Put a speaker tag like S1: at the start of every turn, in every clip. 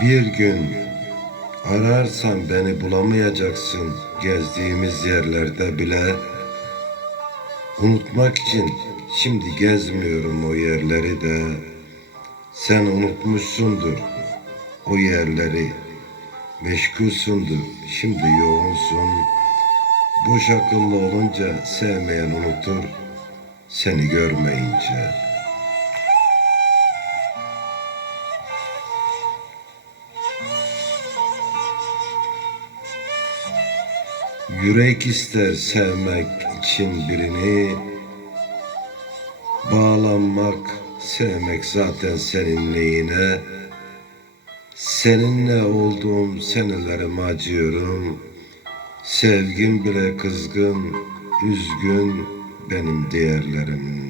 S1: Bir gün ararsan beni bulamayacaksın gezdiğimiz yerlerde bile. Unutmak için şimdi gezmiyorum o yerleri de. Sen unutmuşsundur o yerleri. Meşgulsundur, şimdi yoğunsun. Boş akıllı olunca sevmeyen unutur seni görmeyince. Yürek ister sevmek için birini Bağlanmak, sevmek zaten senin neyine. Seninle olduğum senelerime acıyorum. Sevgim bile kızgın, üzgün benim diğerlerimde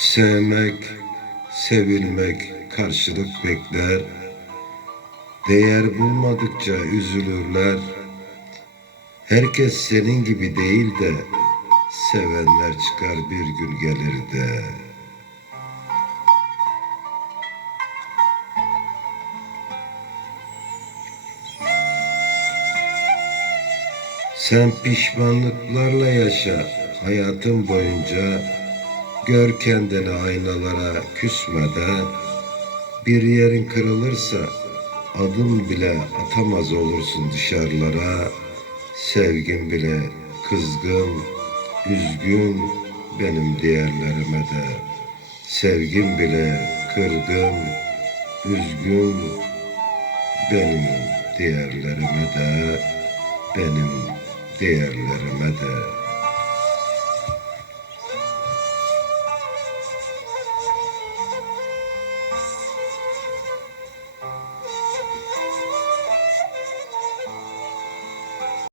S1: Sevmek, sevilmek karşılık bekler. Değer bulmadıkça üzülürler. Herkes senin gibi değil de sevenler çıkar bir gün gelir de. Sen pişmanlıklarla yaşa hayatın boyunca. Gör kendini aynalara küsmede. Bir yerin kırılırsa adım bile atamaz olursun dışarılara. Sevgin bile kızgın, üzgün benim diğerlerime de. Sevgim bile kırgın, üzgün benim diğerlerime de, benim diğerlerime de.